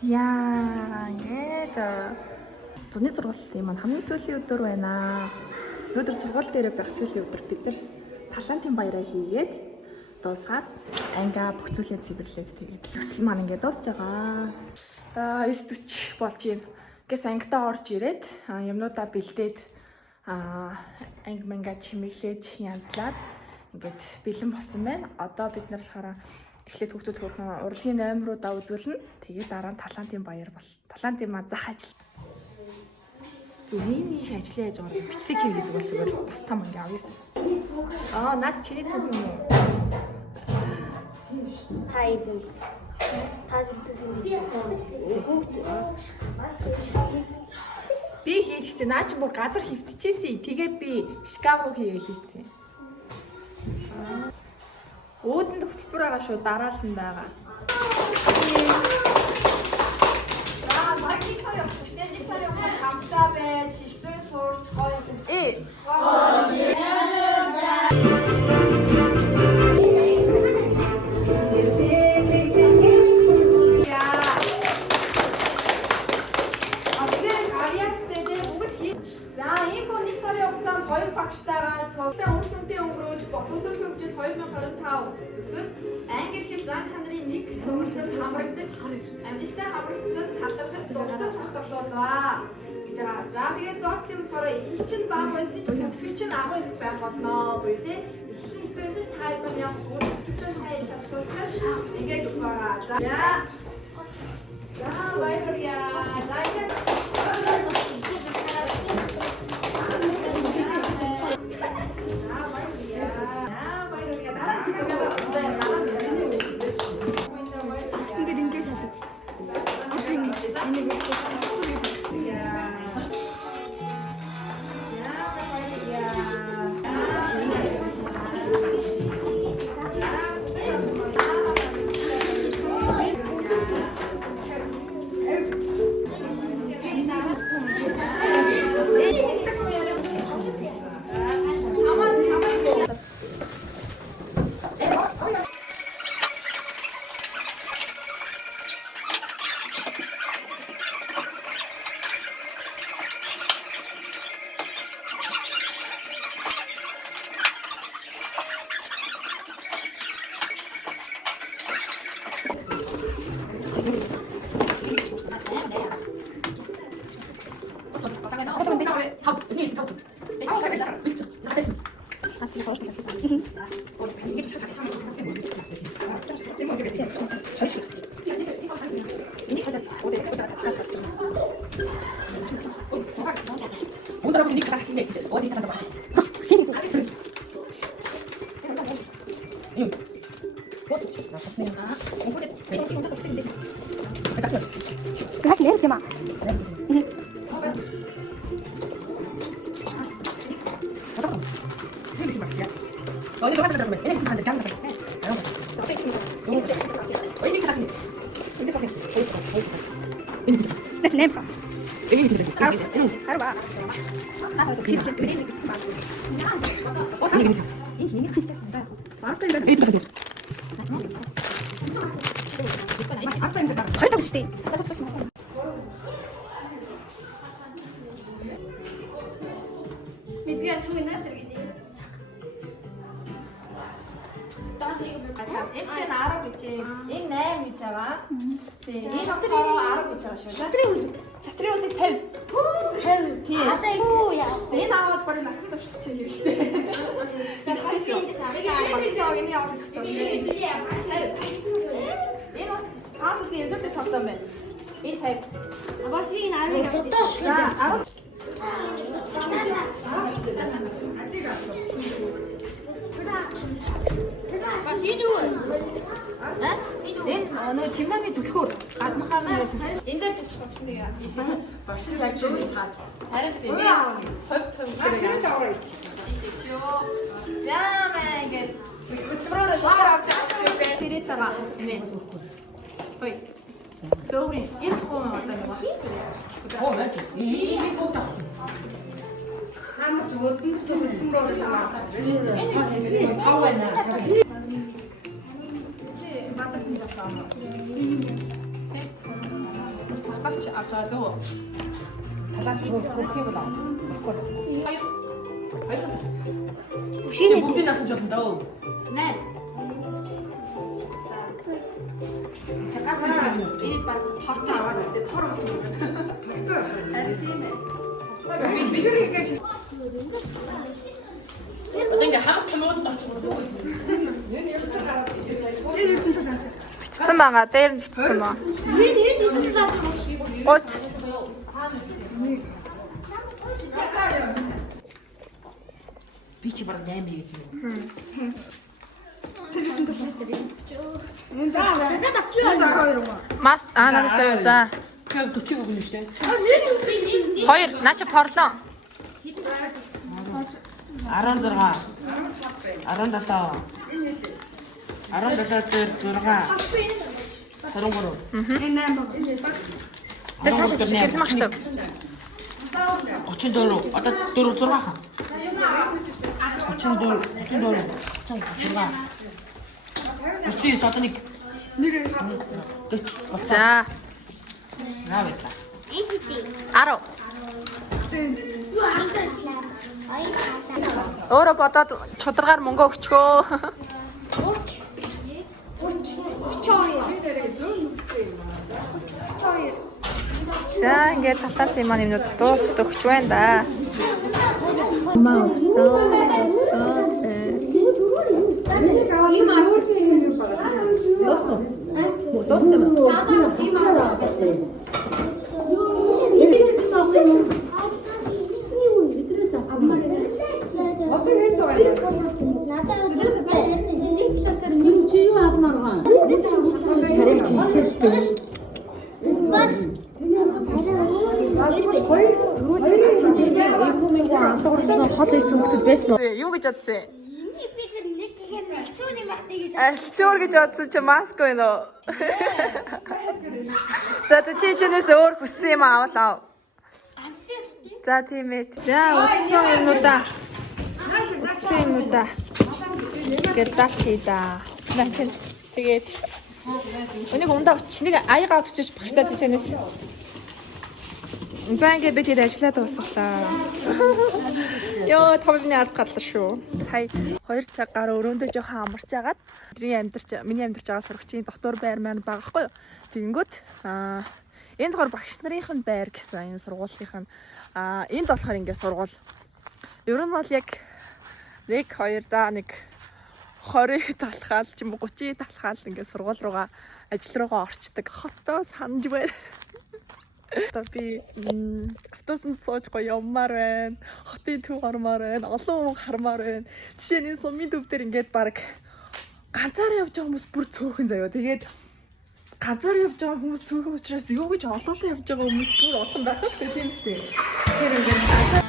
Яа, ингээд зуны сургуулийн маань хамгийн сүүлийн өдөр байна. Өнөөдөр сургууль дээр байх сүүлийн өдөр бид нар талантын баяраа хийгээд дуусгаад ангиа бүх зүйлээ цэвэрлээд тэгээд төсөл маань ингээд дуусж байгаа. 9:40 болж байна. Гэс ангитаа орж ирээд юмнуудаа бэлдээд анги манга чимэглэж янзлаад ингээд бэлэн болсон байна. Одоо бид нар болохоор эхлээд хүүхдүүд хөрхөн урлагийн номеруудаа үзүүлнэ. Тэгээд дараа нь талантын баяр бол талантын маа зах ажил. Зөвхөн их ажлын ажгаар бичлэг хий гэдэг бол зүгээр бас том ингээ авъяасан. Наад чиний цог юм уу? Та ийм. Та зүсэх юм. Би хийхсэн. Наа чи бүр газар хөвтчихсэн. Тэгээ би шкаф руу хийцэн. Өөдөнд хөтөлбөр байгаа шүү, дараалал нь байгаа. Багийн сар явах шүү, нэг сар явах хамтаа байж, хэцүү суурч гоё. Хоёр багштайгаа цогтой үр дүнтэй өнгөрөөж боловсрол хөгжил 2025 төсөл англи хэл зан чанарын нэг гэсэн үгтэнд хамрагдаж амжилттай хамрагдсад талархаж дурсаж тогтоолоо гэж байгаа. За тэгээд зоотлын болохоор эхлэл чинь бага байсан ч төгсгөл чинь агуу их байх болно буюу тий эхлэл хэцүүсэн ч тайлбар явахгүй төгсгөлөө сайн чадсан учраас ингээд байгаа. За баярлалаа. 액션 10 гэж. Энэ 8 гэж байгаа. Тэгээ энэ болохоор 10 гэж байгаа шүү. Шатрын үлийг 50. 50 тий. Энэ аваад барыг насан туршиж хэрэгтэй. Хэрэгтэй шүү. Тэгээ жоо энэ явах гэж байна. Энэ бас хаасны өвдөлтөд тоглоом байна. Энэ 50. Бас би энэ 10 гэж байна. Энэ чимээний түлхүүр гадмахаа нээс энэ дээр тийч багш нэг багшиг ажил таач харин зэвэ ховт хэрэг аваа за маяг хөтөлбөрөөр шахар авч байгаа юм бэ тэрээд байгаа нэ хой зөөрийн энэ хоо одоо нэг энэ хоо хамаач өдөрсөн хөтөлбөрөөр энэ тав байна Баатар нэг байна. авч байгаа зөв. Талаас хөрхийг бол авах. Хоёр. Машин бүгдийг асууж болно дөө. нэ. Чакаач юм уу? Энийг баг тортой аваад бастай тор өгч юм. Тортой. Харин тийм ээ. Би бидэрийг одоо ингээ хамт томоонд орчих юм уу? Бичсэн байгаа. Дээр нь бичсэн маа. 30. Би чи баг 8 гэдэг юм. Мас надаас за. Яг 40 өгнө шүү дээ. Хоёр наача порлон. 16 17 дээр 6 23 Тэр цааш хэлмэх шүү. 34 одоо 4 6 хаа. 34 34 одоо нэг за наа байла 10 Өөрөө бодоод чударгаар мөнгө өгчгөө. За ингээд талаалтын маань юмнууд дуусах өгч байна да. Маа өсөө. Хол исэн хүмүүс байсан уу? Юу гэж бодсон? Альчуур гэж бодсон чи маск байна уу? За чи чинээс өөр хүссэн юм авал. За тийм ээ. За утсан юмнуудаа. Утсан юмнуудаа. Гэдэл хийда. Начин тэгээд өнийг ундаа өч нэг аяга авчихж багштай тийчнээс. За ингээд би тэгээд ажиллаад дуусгалаа. Йоо, тавлын ард галлаа шүү. Сая 2 цаг гаруй өрөөндөө жоохон амарч агаад миний амьдарч байгаа сурагчийн дотор байр маань байгаа хгүй юу. Тэгэнгүүт энэ болохоор багш нарын байр гэсэн энэ сургуулийн энд болохоор ингээд сургууль. Ер нь бол яг 1 2 за нэг 20 талхаал ч юм уу 30 талхаал ингээд сургууль руугаа ажил руугаа орчдөг хотоо санаж байна. Одоо би автобусанд сууж гоё явмаар байна. Хотын төв ормоор байна. Олон хүн хармаар байна. Жишээ нь сумын төв дээр ингээд баг ганцаар явж байгаа хүмүүс бүр цөөхөн заяа. Тэгээд ганцаар явж байгаа хүмүүс цөөхөн учраас юу гэж олоолаа явж байгаа хүмүүс бүр олон байх үү тийм үстэй. Тэгэхээр ингээд ганцаар